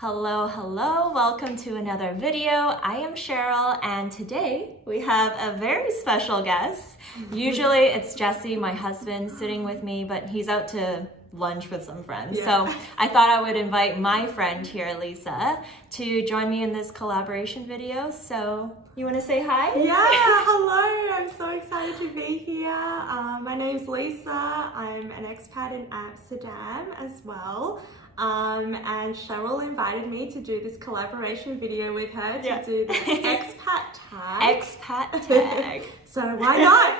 Hello, welcome to another video. I am Cheryl and today we have a very special guest. Usually it's Jesse, my husband, sitting with me, but he's out to lunch with some friends. So I thought I would invite my friend here, Leesa, to join me in this collaboration video. So you want to say hi? Yeah, hello. I'm so excited to be here. My name's Leesa. I'm an expat in Amsterdam as well. And Cheryl invited me to do this collaboration video with her to do the Expat Tag. Expat Tag. So why not?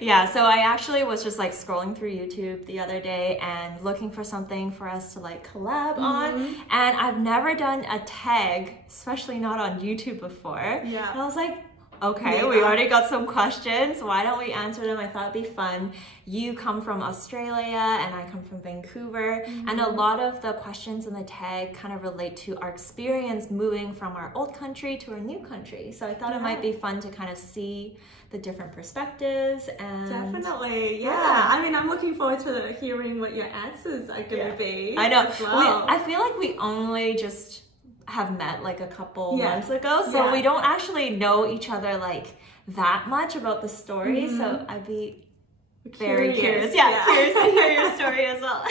Yeah, so I actually was just like scrolling through YouTube the other day and looking for something for us to like collab on. And I've never done a tag, especially not on YouTube before. Yeah. And I was like, okay, we already got some questions. Why don't we answer them? I thought it'd be fun. You come from Australia and I come from Vancouver. And a lot of the questions in the tag kind of relate to our experience moving from our old country to our new country. So I thought it might be fun to kind of see the different perspectives. And definitely, yeah. I mean, I'm looking forward to hearing what your answers are going to be. I know. As well. I feel like we only just have met like a couple months ago, so we don't actually know each other like that much about the story. So I'd be very curious. Curious to hear your story as well.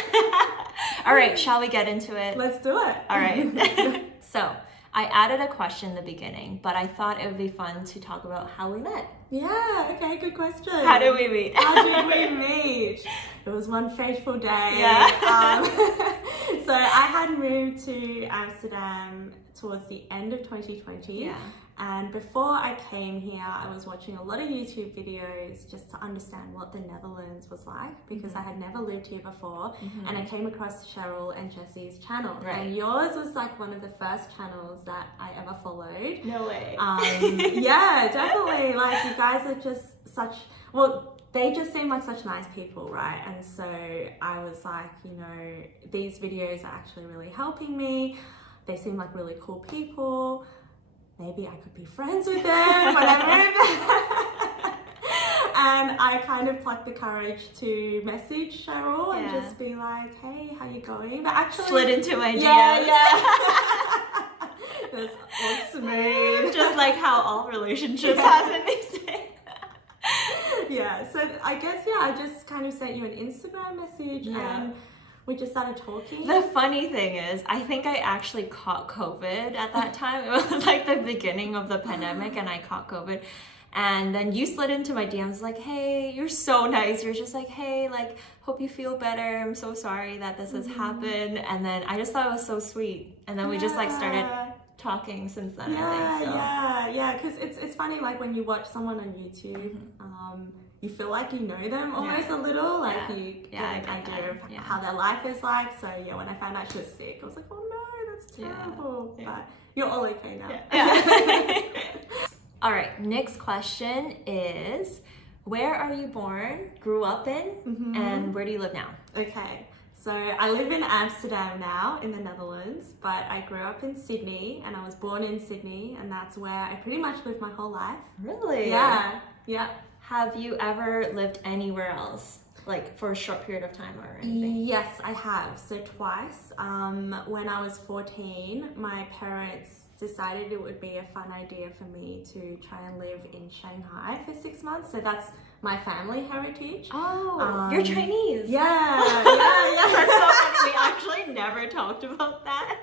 All right, shall we get into it? Let's do it. All right. So I added a question in the beginning, but I thought it would be fun to talk about how we met. Yeah, okay, good question. How did we meet? How did we meet? It was one fateful day. Yeah. So I had moved to Amsterdam towards the end of 2020. Yeah. And before I came here, I was watching a lot of YouTube videos just to understand what the Netherlands was like, because I had never lived here before. And I came across Cheryl and Jesse's channel. Right. And yours was like one of the first channels that I ever followed. No way. Yeah, definitely. Like, you guys are just such, well, they just seem like such nice people, right? And so I was like, you know, these videos are actually really helping me. They seem like really cool people. Maybe I could be friends with them when I move. And I kind of plucked the courage to message Cheryl and just be like, hey, how you going? But actually slid into my DMs. Yeah. That's all smooth. Just like how all relationships happen these days. Yeah, so I guess, I just kind of sent you an Instagram message and we just started talking. The funny thing is, I think I actually caught COVID at that time. It was like the beginning of the pandemic and I caught COVID. And then you slid into my DMs like, hey, you're so nice. You're just like, hey, like, hope you feel better. I'm so sorry that this has happened. And then I just thought it was so sweet. And then we just like started talking since then, I think. So. Yeah, because it's funny, like when you watch someone on YouTube, you feel like you know them almost a little, like you get an idea of how their life is like. So when I found out she was sick, I was like, oh no, that's terrible. But you're all okay now. All right, next question is, where are you born, grew up in, and where do you live now? Okay, so I live in Amsterdam now in the Netherlands, but I grew up in Sydney and I was born in Sydney, and that's where I pretty much lived my whole life. Really? Yeah. Have you ever lived anywhere else, like for a short period of time or anything? Yes, I have. So twice. When I was 14, my parents decided it would be a fun idea for me to try and live in Shanghai for 6 months. So that's my family heritage. Oh, you're Chinese. Yeah. That's so funny. We actually never talked about that.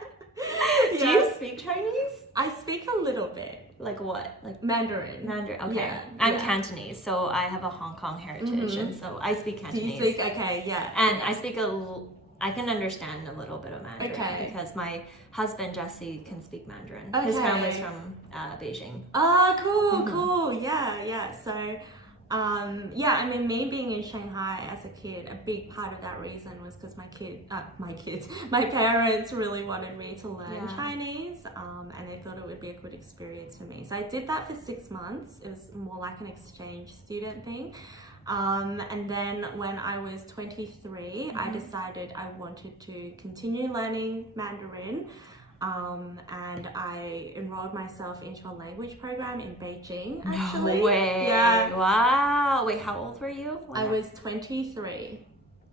Do you speak Chinese? I speak a little bit. Like what? Like Mandarin. Okay. Yeah, I'm Cantonese, so I have a Hong Kong heritage, and so I speak Cantonese. Do you speak? Okay, yeah. And I speak I can understand a little bit of Mandarin because my husband Jesse can speak Mandarin. His family's from Beijing. Oh, cool. Yeah. So, I mean, me being in Shanghai as a kid, a big part of that reason was because my parents really wanted me to learn Chinese, and they thought it would be a good experience for me. So I did that for 6 months. It was more like an exchange student thing. And then when I was 23, I decided I wanted to continue learning Mandarin. And I enrolled myself into a language program in Beijing, actually. No way. Yeah. Wow. Wait, how old were you? I was 23.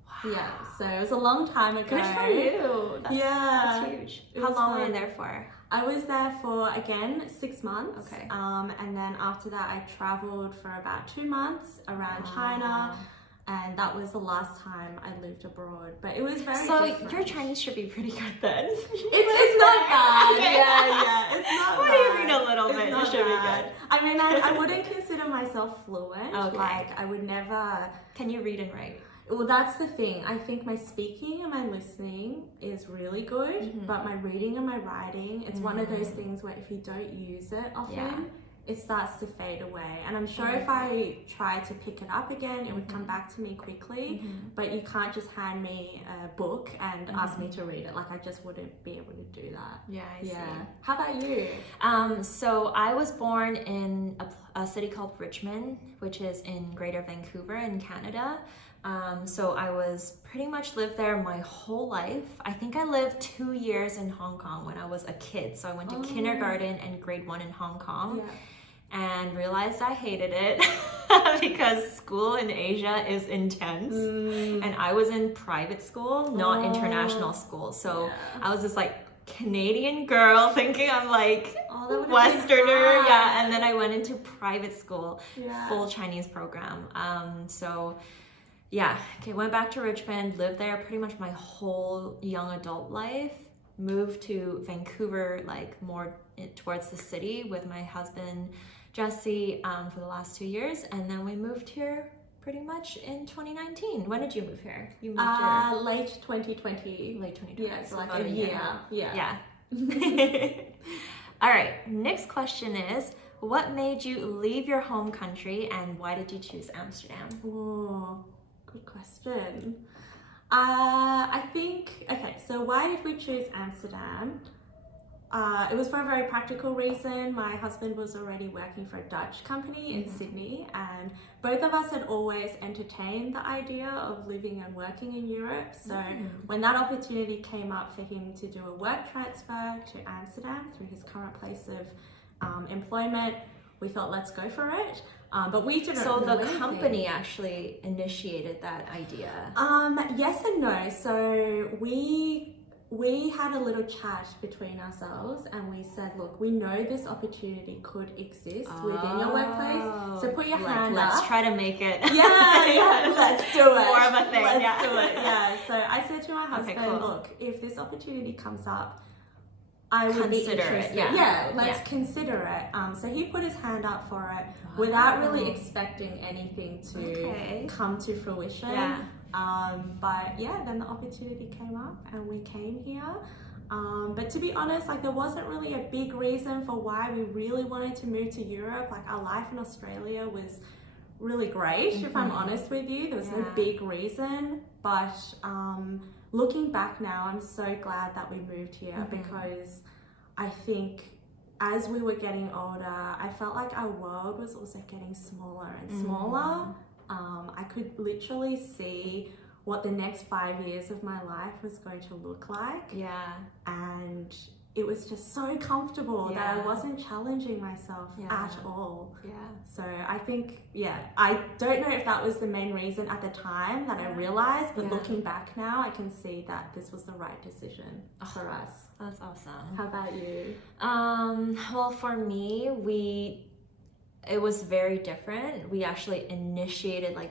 Wow. Yeah, so it was a long time ago. Good for you. Yeah. That's huge. It How was long were fun. you there for? I was there for, again, 6 months. Okay. And then after that, I traveled for about 2 months around Wow. China. And that was the last time I lived abroad. But it was very So different. your Chinese should be pretty good then. It's not bad. Okay. Yeah, it's not What bad. do you mean a little It's bit? not It should be bad. good. I mean, I wouldn't consider myself fluent. Okay. Like, I would never... Can you read and write? Well, that's the thing. I think my speaking and my listening is really good, but my reading and my writing, it's one of those things where if you don't use it often, it starts to fade away. And I'm sure if I tried to pick it up again, it would come back to me quickly, but you can't just hand me a book and ask me to read it. Like, I just wouldn't be able to do that. Yeah, I see. How about you? So I was born in a city called Richmond, which is in Greater Vancouver in Canada. So I was pretty much lived there my whole life. I think I lived 2 years in Hong Kong when I was a kid. So I went to kindergarten and grade 1 in Hong Kong. And realized I hated it because school in Asia is intense. And I was in private school, not international school. So I was this like Canadian girl thinking I'm like Westerner. Yeah, and then I went into private school, full Chinese program. Okay, went back to Richmond, lived there pretty much my whole young adult life. Moved to Vancouver, like more towards the city with my husband, Jesse, for the last 2 years. And then we moved here pretty much in 2019. When did you move here? You moved here Late 2020. late 2020. Yeah, so like about a year. Yeah. All right, next question is, what made you leave your home country and why did you choose Amsterdam? Oh, good question. I think, okay, so why did we choose Amsterdam? It was for a very practical reason. My husband was already working for a Dutch company in Sydney, and both of us had always entertained the idea of living and working in Europe. So when that opportunity came up for him to do a work transfer to Amsterdam through his current place of employment, we thought, let's go for it. But we didn't So know the anything. company actually initiated that idea. Yes and no. So we had a little chat between ourselves and we said, look, we know this opportunity could exist within your workplace. So put your hand up. Let's try to make it. Yeah, let's do it. More of a thing. Let's do it. Yeah. So I said to my husband, cool. look, if this opportunity comes up, I would be Consider it, interested. yeah. Let's consider it. So he put his hand up for it without really expecting anything to come to fruition. Yeah. But yeah, then the opportunity came up and we came here. But to be honest, like there wasn't really a big reason for why we really wanted to move to Europe. Like our life in Australia was really great, if I'm honest with you. There was no big reason, but looking back now, I'm so glad that we moved here because I think as we were getting older, I felt like our world was also getting smaller and smaller. I could literally see what the next 5 years of my life was going to look like. Yeah. And it was just so comfortable that I wasn't challenging myself at all. Yeah. So I think, I don't know if that was the main reason at the time that I realized, but looking back now, I can see that this was the right decision for us. That's awesome. How about you? Well, for me, it was very different. We actually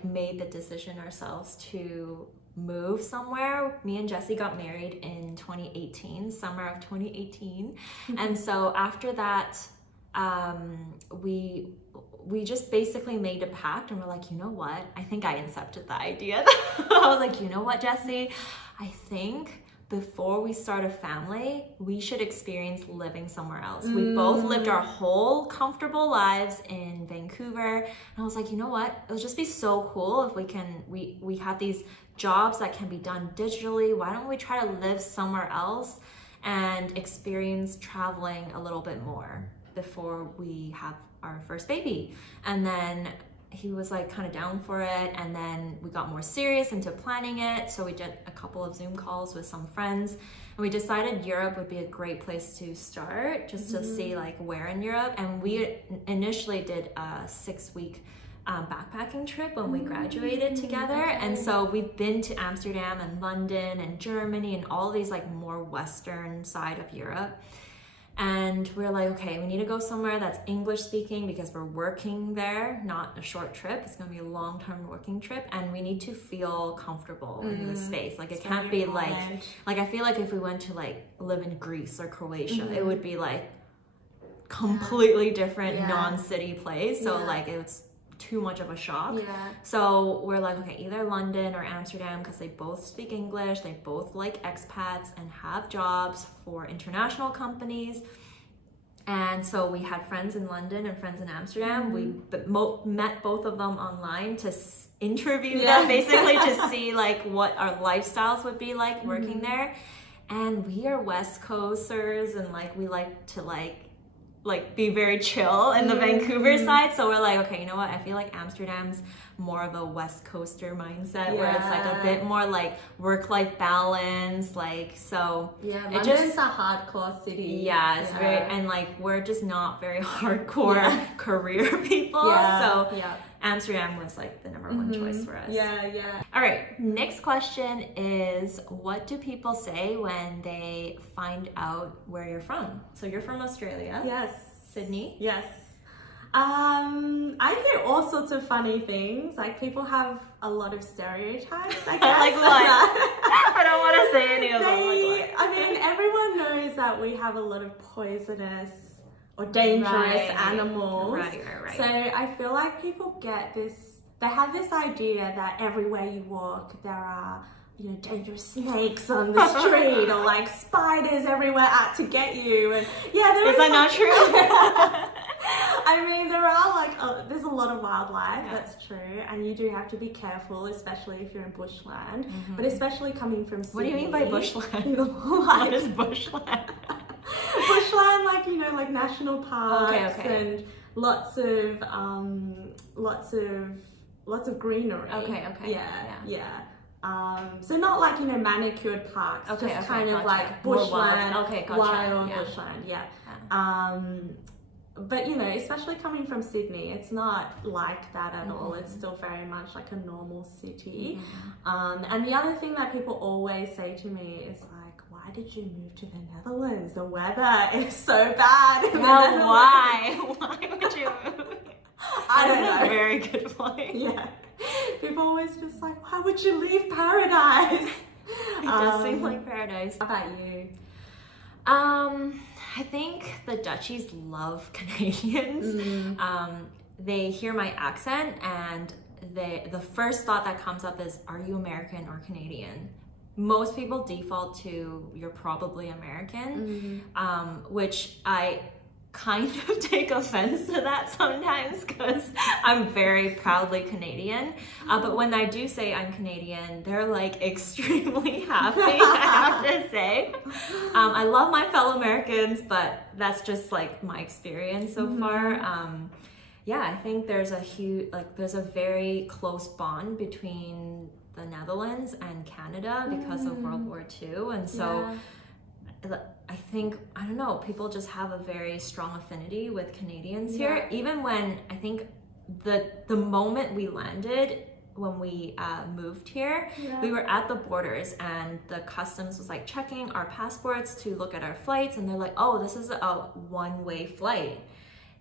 made the decision ourselves to move somewhere. Me and Jesse got married in 2018, summer of 2018. And so after that, we just basically made a pact and we're like, you know what? I think I incepted the idea. I was like, you know what, Jesse? I think before we start a family, we should experience living somewhere else. We both lived our whole comfortable lives in Vancouver. And I was like, you know what? It'll just be so cool if we have these jobs that can be done digitally. Why don't we try to live somewhere else and experience traveling a little bit more before we have our first baby? And then he was like kind of down for it, and then we got more serious into planning it. So we did a couple of Zoom calls with some friends, and we decided Europe would be a great place to start, just to see like where in Europe. And we initially did a 6-week backpacking trip when we graduated together. And so we've been to Amsterdam and London and Germany and all these like more western side of Europe. And we're like, okay, we need to go somewhere that's English speaking because we're working there, not a short trip. It's going to be a long-term working trip. And we need to feel comfortable in the space. Like it can't be like I feel like if we went to like live in Greece or Croatia, it would be like completely different non-city place. So like it's too much of a shock. So we're like, okay, either London or Amsterdam because they both speak English, they both like expats and have jobs for international companies. And so we had friends in London and friends in Amsterdam. We met both of them online to interview them basically to see like what our lifestyles would be like working there. And we are West Coasters and like we like to like be very chill in the Vancouver side. So we're like, okay, you know what? I feel like Amsterdam's more of a West Coaster mindset where it's like a bit more like work-life balance. Like, so London's a hardcore city. Yeah, it's very, and like we're just not very hardcore career people. So Amsterdam was like the number one choice for us. All right, next question is, what do people say when they find out where you're from? So you're from Australia. Yes. Sydney. Yes. I hear all sorts of funny things. Like people have a lot of stereotypes, I guess. Like what? I don't want to say any of them. Like what? I mean, everyone knows that we have a lot of poisonous or dangerous animals. Right. So I feel like people they have this idea that everywhere you walk, there are, you know, dangerous snakes on the street or like spiders everywhere out to get you. And is that not true? I mean, there are like, there's a lot of wildlife, that's true. And you do have to be careful, especially if you're in bushland. But especially coming from Sydney. What do you mean by bushland? What is bushland? Bushland, like, you know, like national parks and lots of greenery. So not like, you know, manicured parks, just kind of like bushland, wild bushland, but you know, especially coming from Sydney, it's not like that at all. It's still very much like a normal city. And the other thing that people always say to me is like, why did you move to the Netherlands? The weather is so bad. Well, why? Why would you move? I don't know. Very good point. People always just like, why would you leave paradise? It does seem like paradise. How about you? I think the Dutchies love Canadians. They hear my accent and the first thought that comes up is, are you American or Canadian? Most people default to you're probably American, which I kind of take offense to that sometimes because I'm very proudly Canadian. But when I do say I'm Canadian, they're like extremely happy, I have to say. I love my fellow Americans, but that's just like my experience so far. I think there's a very close bond between the Netherlands and Canada because of World War II. And so I think, I don't know, people just have a very strong affinity with Canadians here. Even when I think the moment we landed, when we moved here, we were at the borders and the customs was like checking our passports to look at our flights, and they're like, oh, this is a one-way flight.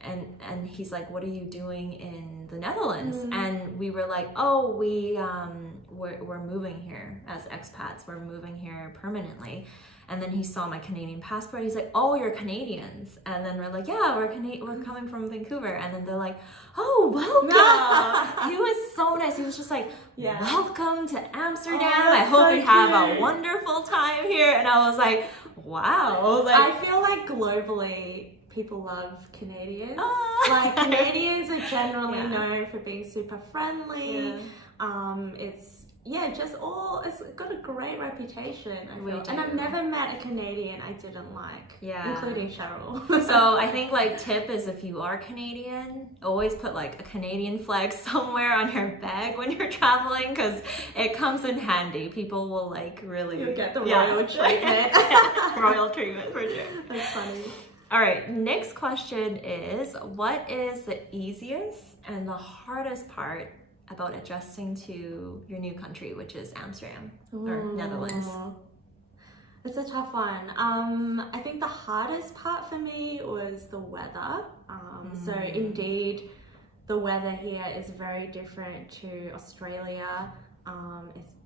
And he's like, what are you doing in the Netherlands? And we were like, oh, we're moving here as expats. We're moving here permanently. And then he saw my Canadian passport. He's like, oh, you're Canadians. And then we're like, yeah, we're coming from Vancouver. And then they're like, oh, welcome. He was so nice. He was just like, welcome to Amsterdam. I hope you have a wonderful time here. And I was like, wow. Like, I feel like globally, people love Canadians. Like Canadians are generally known for being super friendly. It's got a great reputation, I feel. And I've never met a Canadian I didn't like, including Cheryl. So I think like tip is, if you are Canadian, always put like a Canadian flag somewhere on your bag when you're traveling, because it comes in handy. People will like really... You'll get the royal treatment. Royal treatment for sure. That's funny. All right, next question is, what is the easiest and the hardest part about adjusting to your new country, which is Amsterdam or Netherlands? It's a tough one. I think the hardest part for me was the weather. So indeed, the weather here is very different to Australia.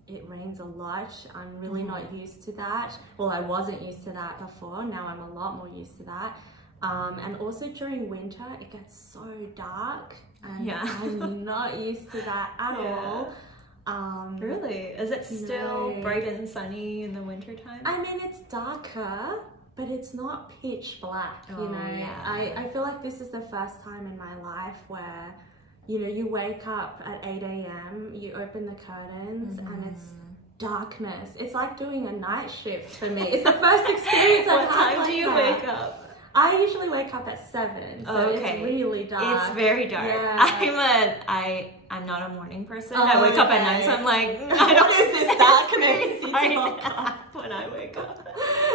It rains a lot. I'm really not used to that. Well, I wasn't used to that before. Now I'm a lot more used to that. And also during winter, it gets so dark. And I'm not used to that at all. Really? Is it still bright and sunny in the wintertime? I mean, it's darker, but it's not pitch black, you know. Yeah. I feel like this is the first time in my life where, you know, you wake up at 8 a.m., you open the curtains, and it's darkness. It's like doing a night shift for me. It's the first experience I've had. What time do you wake up? I usually wake up at 7, so it's really dark. It's very dark. Yeah. I'm not a morning person. I wake up at 9, so I'm like, I don't is this darkness when I wake up.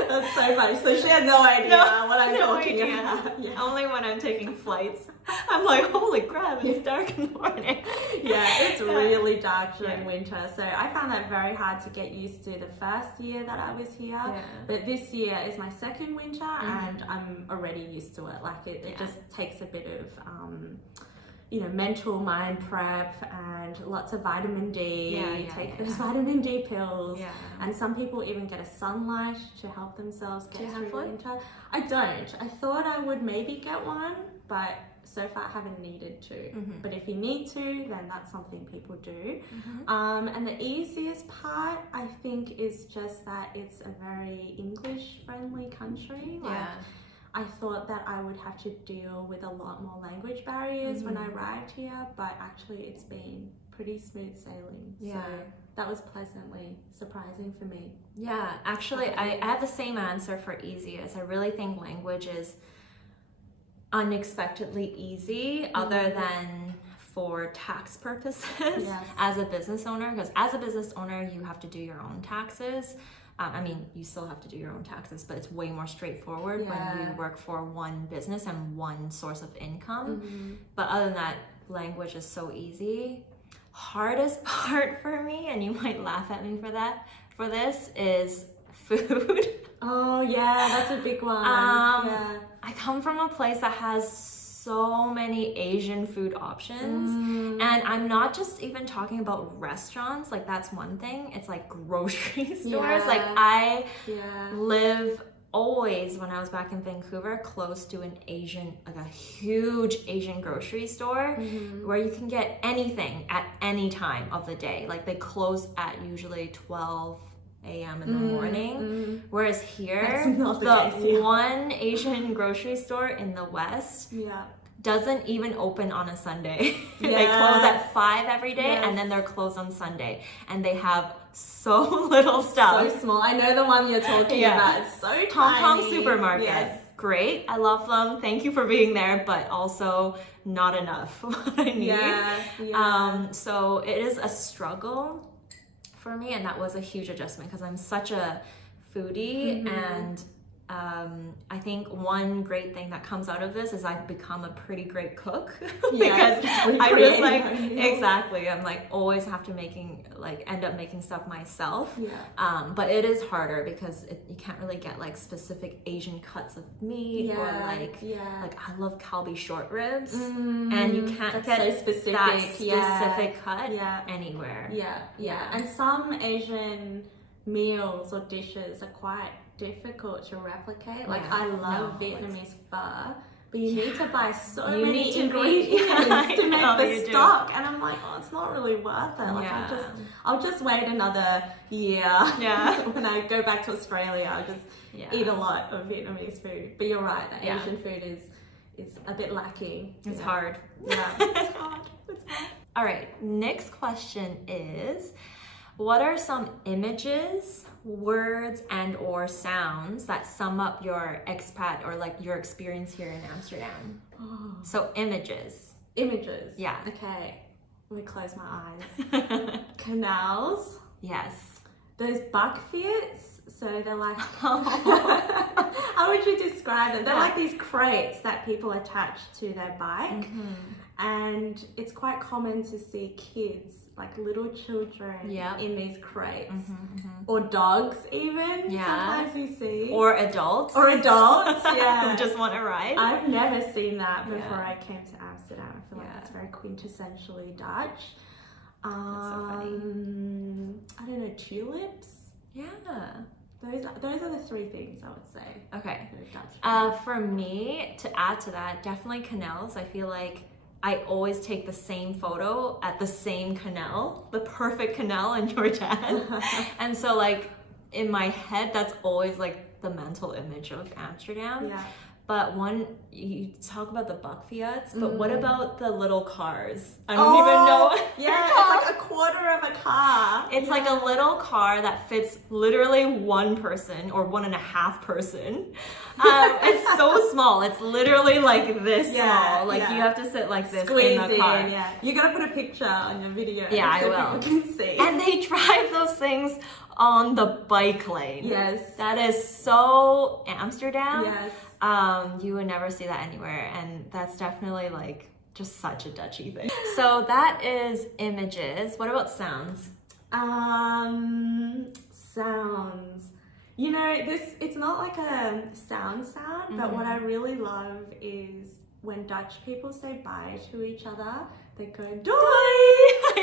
That's so funny. So she has no idea what I'm talking about. Yeah. Only when I'm taking flights. I'm like, holy crap, it's dark in the morning. It's really dark during winter. So I found that very hard to get used to the first year that I was here. But this year is my second winter and I'm already used to it. Like it just takes a bit of you know, mental mind prep and lots of vitamin D. Take those vitamin D pills. And some people even get a sunlight to help themselves get through winter. I don't. I thought I would maybe get one, but so far I haven't needed to. But if you need to, then that's something people do. And the easiest part, I think, is just that it's a very English-friendly country. I thought that I would have to deal with a lot more language barriers when I arrived here, but actually it's been pretty smooth sailing. So that was pleasantly surprising for me. Yeah, actually I have the same answer for easiest. I really think language is unexpectedly easy other than for tax purposes as a business owner, because as a business owner you have to do your own taxes. I mean, you still have to do your own taxes, but it's way more straightforward when you work for one business and one source of income. But other than that, language is so easy. Hardest part for me, and you might laugh at me for this, is food. Oh yeah, that's a big one. I come from a place that has so many Asian food options, and I'm not just even talking about restaurants. Like that's one thing. It's like grocery stores. Like I live always, when I was back in Vancouver, close to an Asian, like a huge Asian grocery store where you can get anything at any time of the day. Like they close at usually 12 a.m. in the morning, whereas here the one Asian grocery store in the West doesn't even open on a Sunday. They close at 5 every day, and then they're closed on Sunday, and they have so little stuff. So small. I know the one you're talking about. It's so tiny. Hong Kong supermarket. Great, I love them. Thank you for being there, but also not enough what I need. So it is a struggle for me, and that was a huge adjustment because I'm such a foodie, and I think one great thing that comes out of this is I've become a pretty great cook because I just like I'm like always have to end up making stuff myself. But it is harder because you can't really get like specific Asian cuts of meat or like I love Kalbi short ribs, and you can't get so specific, that specific cut anywhere. And some Asian meals or dishes are quite difficult to replicate. Like I love Vietnamese pho, but you need to buy so many ingredients to make the stock, and I'm like, it's not really worth it. Like I'll just wait another year. When I go back to Australia, I'll just eat a lot of Vietnamese food. But you're right, that Asian food is a bit lacking. It's hard. It's hard. All right, next question is, what are some images, words, and or sounds that sum up your expat or like your experience here in Amsterdam? So images. Images. Yeah. Okay. Let me close my eyes. Canals. Yes. those buckfeets. So they're like, how would you describe them? They're like these crates that people attach to their bike. And it's quite common to see kids, like little children, in these crates. Or dogs even, sometimes you see. Or adults. Yeah. Who just want to ride. I've never seen that before I came to Amsterdam. I feel like that's very quintessentially Dutch. That's so funny. I don't know, tulips? Yeah. Those are the three things I would say. Okay. Dutch. For me, to add to that, definitely canals. I feel like I always take the same photo at the same canal, the perfect canal in Jordan. And so like in my head, that's always like the mental image of Amsterdam. Yeah. But you talk about the buckfiets, but what about the little cars? I don't even know. Yeah, it's like a quarter of a car. It's like a little car that fits literally one person or 1.5 person. It's so small. It's literally like this small. Like you have to sit like this in the car. Yeah. You gotta put a picture on your video. Yeah, I so will. people can see. And they drive those things on the bike lane. Yes. That is so Amsterdam. Yes. You would never see that anywhere, and that's definitely like just such a Dutchy thing. So that is images. What about sounds? Sounds. You know, it's not like a sound, but what I really love is when Dutch people say bye to each other, they go doei. The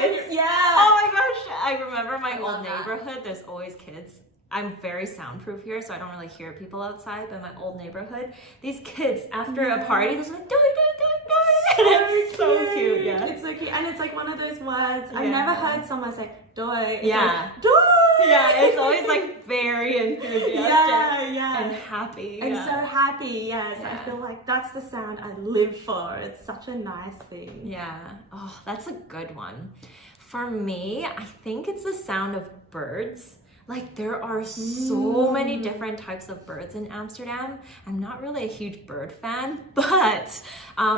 kids. Yeah. Oh my gosh, I remember my old neighborhood. There's always kids. I'm very soundproof here, so I don't really hear people outside, but in my old neighborhood, these kids, after a party, they're just like, doei, doei, doei, doei. It's so cute, yeah. It's so cute. And it's like one of those words, I've never heard someone say, doei. Yeah. Like, doei! Yeah, it's always like very enthusiastic and happy. And so happy, yes. I feel like that's the sound I live for. It's such a nice thing. Yeah. Oh, that's a good one. For me, I think it's the sound of birds. Like there are so many different types of birds in Amsterdam. I'm not really a huge bird fan, but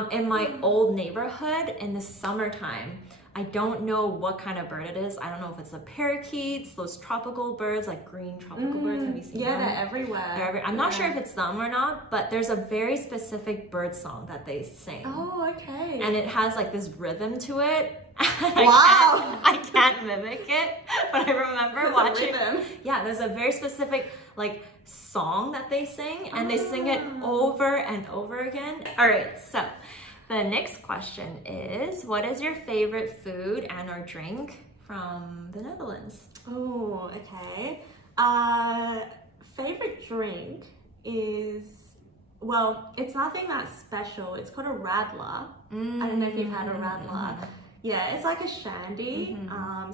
in my old neighborhood in the summertime, I don't know what kind of bird it is. I don't know if it's the parakeets, those tropical birds, like green tropical birds. Have you seen them? Yeah, they're everywhere. I'm not sure if it's them or not, but there's a very specific bird song that they sing. Oh, okay. And it has like this rhythm to it. Wow. I can't mimic it, but I remember watching. Yeah, there's a very specific like song that they sing, and they sing it over and over again. All right, so the next question is, what is your favorite food and or drink from the Netherlands? Oh, okay. Favorite drink is, well, it's nothing that special. It's called a radler. I don't know if you've had a radler. Yeah, it's like a shandy.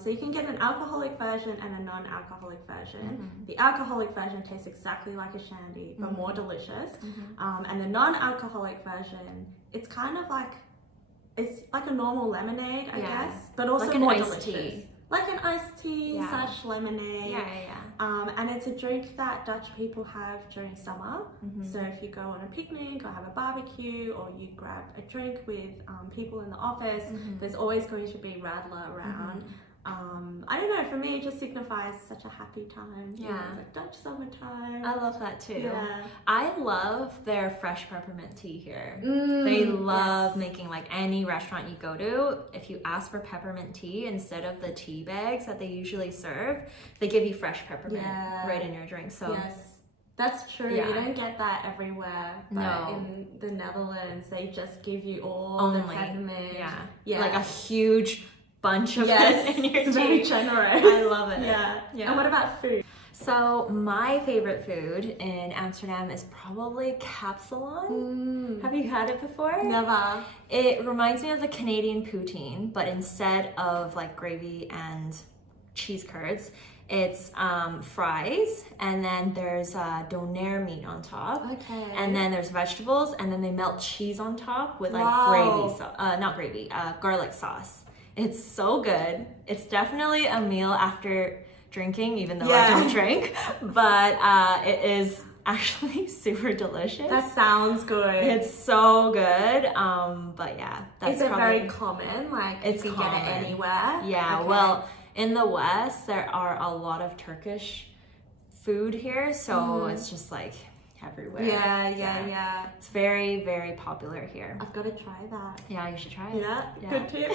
So you can get an alcoholic version and a non-alcoholic version. The alcoholic version tastes exactly like a shandy, but more delicious. And the non-alcoholic version, it's kind of like, it's like a normal lemonade, I guess, but also like more an iced delicious. tea. Like an iced tea / lemonade. And it's a drink that Dutch people have during summer. So if you go on a picnic or have a barbecue or you grab a drink with people in the office, there's always going to be radler around. I don't know, for me it just signifies such a happy time. Yeah. You know, it's like Dutch summertime. I love that too. Yeah. I love their fresh peppermint tea here. They love making, like any restaurant you go to, if you ask for peppermint tea instead of the tea bags that they usually serve, they give you fresh peppermint right in your drink. So yes. That's true. You don't get that everywhere. But in the Netherlands, they just give you all the peppermint. Yeah. Like a huge bunch of it in your tea. It's very generous. I love it. Yeah. And what about food? So my favorite food in Amsterdam is probably capsalon. Have you had it before? Never. It reminds me of the Canadian poutine, but instead of like gravy and cheese curds, it's fries, and then there's doner meat on top. Okay. And then there's vegetables, and then they melt cheese on top with like garlic sauce. It's so good. It's definitely a meal after drinking, even though I don't drink, but it is actually super delicious. That sounds good. It's so good. But yeah, that's Is it very common? Like it's you can common. get it anywhere? Yeah. Okay. Well, in the West, there are a lot of Turkish food here, so it's just like everywhere. Yeah. It's very, very popular here. I've got to try that. Yeah, you should try it. Yeah, Yeah. good tip.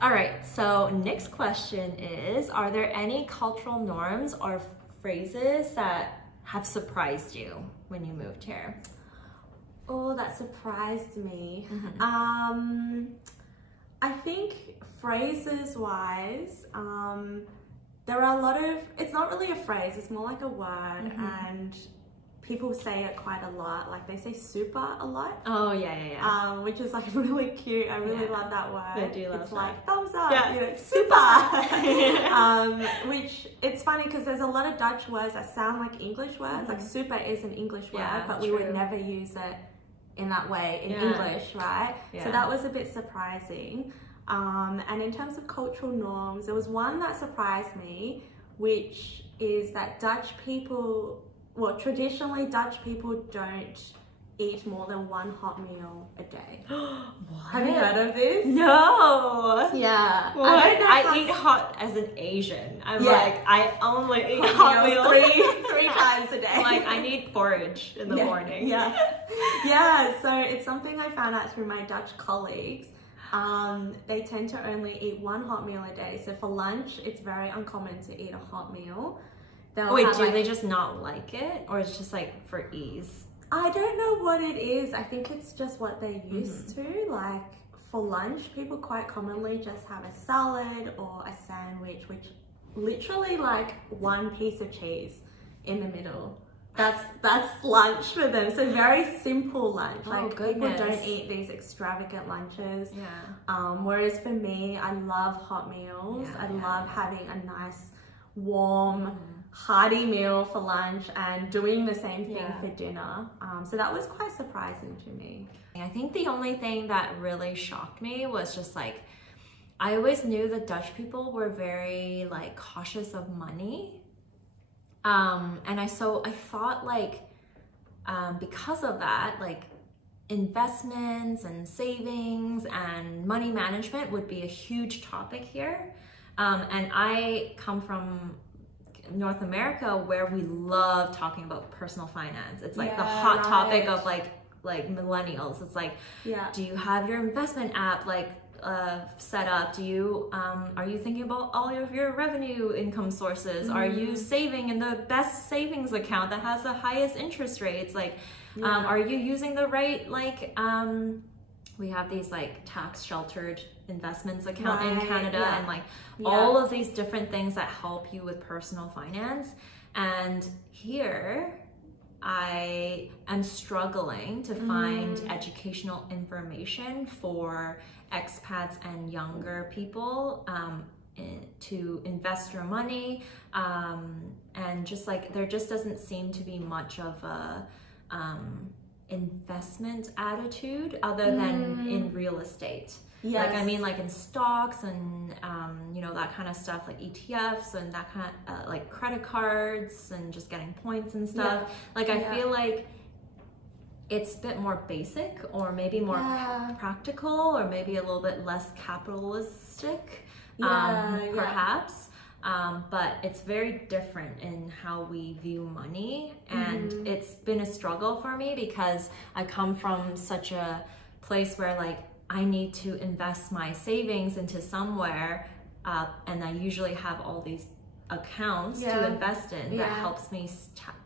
All right, so next question is, are there any cultural norms or phrases that have surprised you when you moved here? Oh, that surprised me. Mm-hmm. I think phrases wise, there are a lot of, it's not really a phrase, it's more like a word, and people say it quite a lot. Like they say super a lot. Oh, yeah. Which is like really cute. I really Yeah. love that word. I do love it's that. like thumbs up, Yeah. you know, super. Which it's funny because there's a lot of Dutch words that sound like English words. Like super is an English word, Yeah, but we true. would never use it in that way in Yeah. English, right? Yeah. So that was a bit surprising. And in terms of cultural norms, there was one that surprised me, which is that Dutch people, well, traditionally Dutch people don't eat more than one hot meal a day. What? Have you heard of this? No. Yeah. What? I don't know how- I eat hot as an Asian. I'm Yeah. like, I only eat hot meals three times a day. Like, I need porridge in the morning. Yeah, so it's something I found out through my Dutch colleagues. They tend to only eat one hot meal a day. So for lunch, it's very uncommon to eat a hot meal. They'll Wait, have, do like- they just not like it? Or it's just like for ease? I don't know what it is. I think it's just what they're used to. Like for lunch, people quite commonly just have a salad or a sandwich, which literally like one piece of cheese in the middle. That's lunch for them. So very simple lunch. Like people goodness. don't eat these extravagant lunches. Yeah. Whereas for me, I love hot meals. Yeah, I yeah. love having a nice, warm, hearty meal for lunch and doing the same thing Yeah. for dinner. So that was quite surprising to me. I think the only thing that really shocked me was just like, I always knew that Dutch people were very like cautious of money. And I thought like, because of that, like investments and savings and money management would be a huge topic here. And I come from North America where we love talking about personal finance. It's like the Yeah, hot right. topic of like millennials. It's like, Yeah. do you have your investment app like set up? Do you are you thinking about all of your revenue income sources? Are you saving in the best savings account that has the highest interest rates? Like, are you using the right like we have these like tax sheltered investments account in Right, Canada yeah. and like Yeah. all of these different things that help you with personal finance. And here I am struggling to find educational information for expats and younger people to invest your money, and just like there just doesn't seem to be much of a investment attitude other than in real estate. Yes. Like I mean like in stocks and you know, that kind of stuff, like ETFs and that kind of like credit cards and just getting points and stuff. Like I feel like it's a bit more basic or maybe more practical or maybe a little bit less capitalistic, perhaps. But it's very different in how we view money, and it's been a struggle for me because I come from such a place where like I need to invest my savings into somewhere, and I usually have all these accounts to invest in that helps me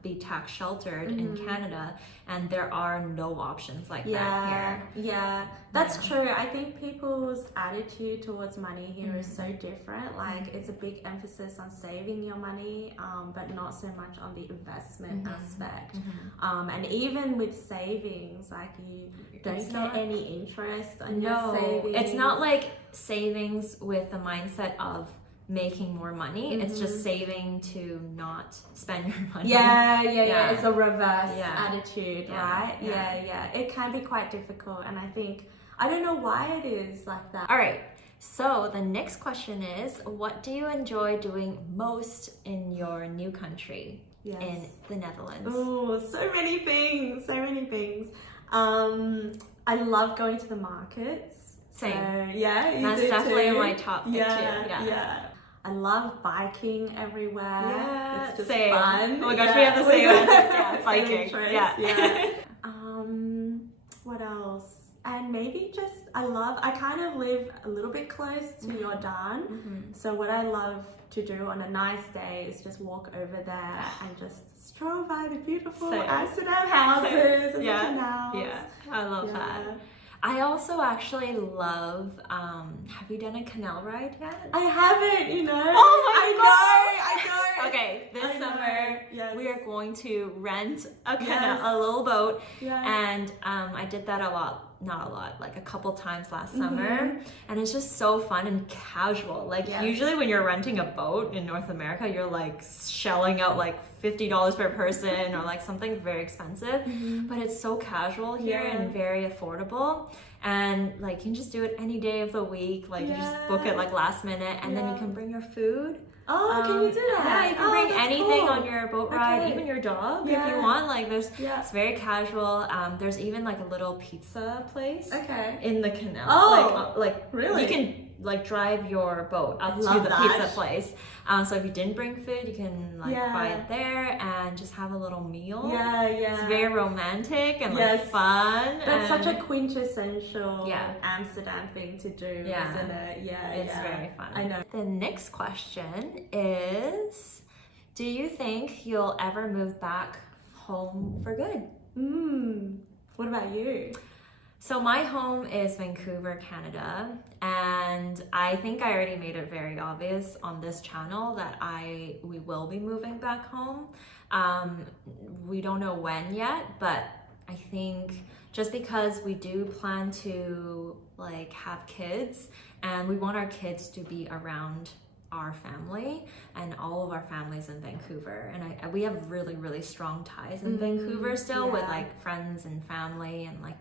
be tax sheltered in Canada, and there are no options like that here. That's true. I think people's attitude towards money here is so different. Like it's a big emphasis on saving your money, but not so much on the investment aspect. And even with savings, like you don't get any interest on your savings. It's not like savings with the mindset of making more money. It's just saving to not spend your money. Yeah. It's a reverse Yeah. attitude, Yeah. right? Yeah. It can be quite difficult, and I think I don't know why it is like that. All right. So the next question is, what do you enjoy doing most in your new country in the Netherlands? Oh, so many things. I love going to the markets. Same. So, yeah, you That's do definitely too. my top pick too. Yeah. I love biking everywhere. Yeah, it's just same. fun. Oh my gosh, we have the same answer. Yeah, biking. Interest, Yeah. What else? And maybe just I kind of live a little bit close to Jordan. So what I love to do on a nice day is just walk over there and just stroll by the beautiful Amsterdam houses and the canals. Yeah, I love that. I also actually love, have you done a canal ride yet? I haven't, you know. Oh I know. Okay, this summer we are going to rent a canal, a little boat, and I did that not a lot, like a couple times last summer, and it's just so fun and casual. Like usually when you're renting a boat in North America, you're like shelling out like $50 per person or like something very expensive, but it's so casual here and very affordable, and like you can just do it any day of the week. Like you just book it like last minute, and then you can bring your food. Oh, can you do that? Yeah, you can bring anything on your boat ride, even your dog if you want. Like there's, it's very casual. There's even like a little pizza place in the canal. Oh, like really? You can like drive your bout up to the pizza place. So if you didn't bring food, you can like buy it there and just have a little meal. It's very romantic and like fun. That's such a quintessential Amsterdam thing to do, isn't it? It's very fun. I know. The next question is, do you think you'll ever move back home for good? What about you? So my home is Vancouver, Canada, and I think I already made it very obvious on this channel that we will be moving back home. We don't know when yet, but I think just because we do plan to like have kids, and we want our kids to be around our family, and all of our families in Vancouver, and we have really, really strong ties in Vancouver still with like friends and family and like,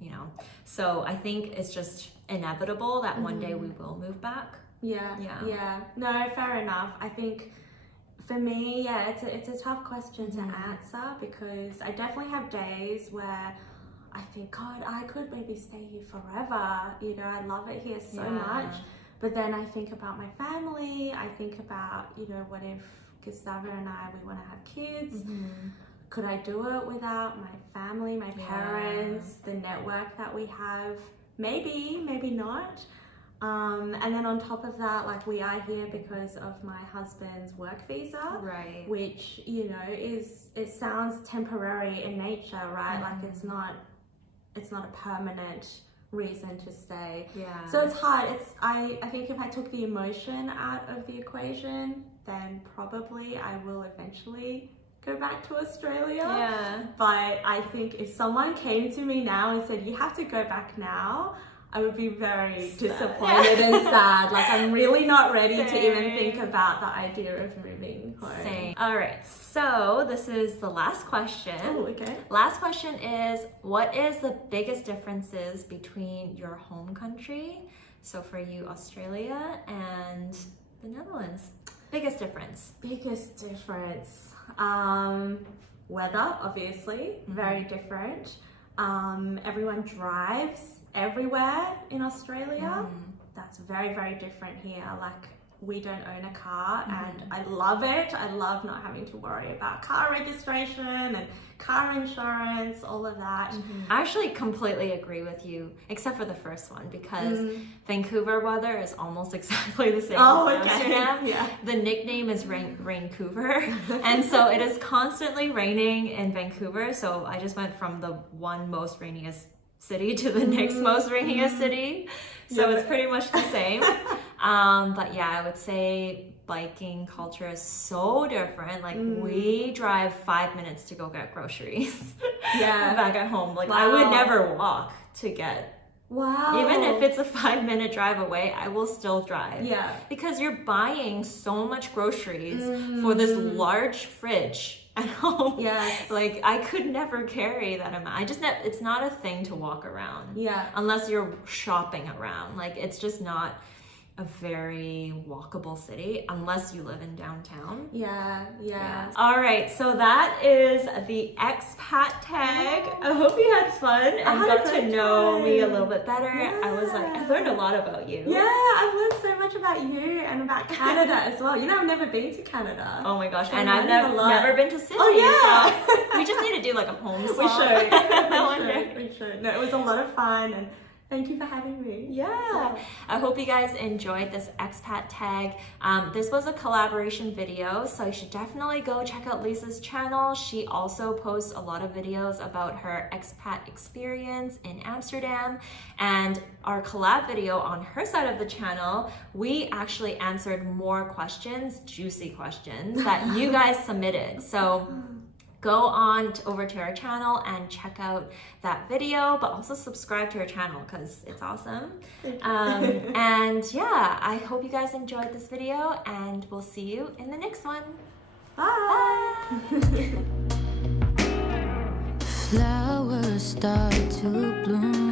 you know, so I think it's just inevitable that one day we will move back. No, fair enough. I think for me, it's a tough question to answer, because I definitely have days where I think, God, I could maybe stay here forever. You know, I love it here so much. But then I think about my family. I think about, you know, what if Gustavo and we want to have kids? Could I do it without my family, my parents, the network that we have? Maybe, maybe not. And then on top of that, like we are here because of my husband's work visa, which, you know, it sounds temporary in nature, right? Like it's not a permanent reason to stay. So it's hard. I think if I took the emotion out of the equation, then probably I will eventually go back to Australia. But I think if someone came to me now and said, you have to go back now, I would be very disappointed and sad. Like I'm really not ready to even think about the idea of moving home. All right, so this is the last question. Last question is, what is the biggest differences between your home country, so for you Australia, and the Netherlands? Biggest difference. Weather, obviously, very different. Everyone drives everywhere in Australia. That's very, very different here. Like we don't own a car, and I love it. I love not having to worry about car registration and car insurance, all of that. I actually completely agree with you, except for the first one, because Vancouver weather is almost exactly the same as Amsterdam. The nickname is Raincouver, and so it is constantly raining in Vancouver. So I just went from the one most rainiest city to the next most rainiest city, so it's pretty much the same. But yeah, I would say biking culture is so different. Like we drive 5 minutes to go get groceries back at home. Like I would never walk to get, even if it's a 5-minute drive away, I will still drive, because you're buying so much groceries for this large fridge at home. Like I could never carry that amount. It's not a thing to walk around unless you're shopping around. Like it's just not a very walkable city unless you live in downtown. Yeah. All right, so that is the expat tag. I hope you had fun and got to know me a little bit better. I learned a lot about you. Yeah, I've learned so much about you and about Canada as well. You know, I've never been to Canada. Oh my gosh, So and I'm I've learning a lot. never been to Sydney. Oh yeah. So we just need to do like a home swap. We should. No, it was a lot of fun, and thank you for having me. Yeah, I hope you guys enjoyed this expat tag. This was a collaboration video, so you should definitely go check out Leesa's channel. She also posts a lot of videos about her expat experience in Amsterdam, and our collab video on her side of the channel, we actually answered more questions, juicy questions that you guys submitted. So go on over to our channel and check out that video, but also subscribe to our channel because it's awesome. And yeah, I hope you guys enjoyed this video, and we'll see you in the next one. Bye. Bye. Flowers start to bloom.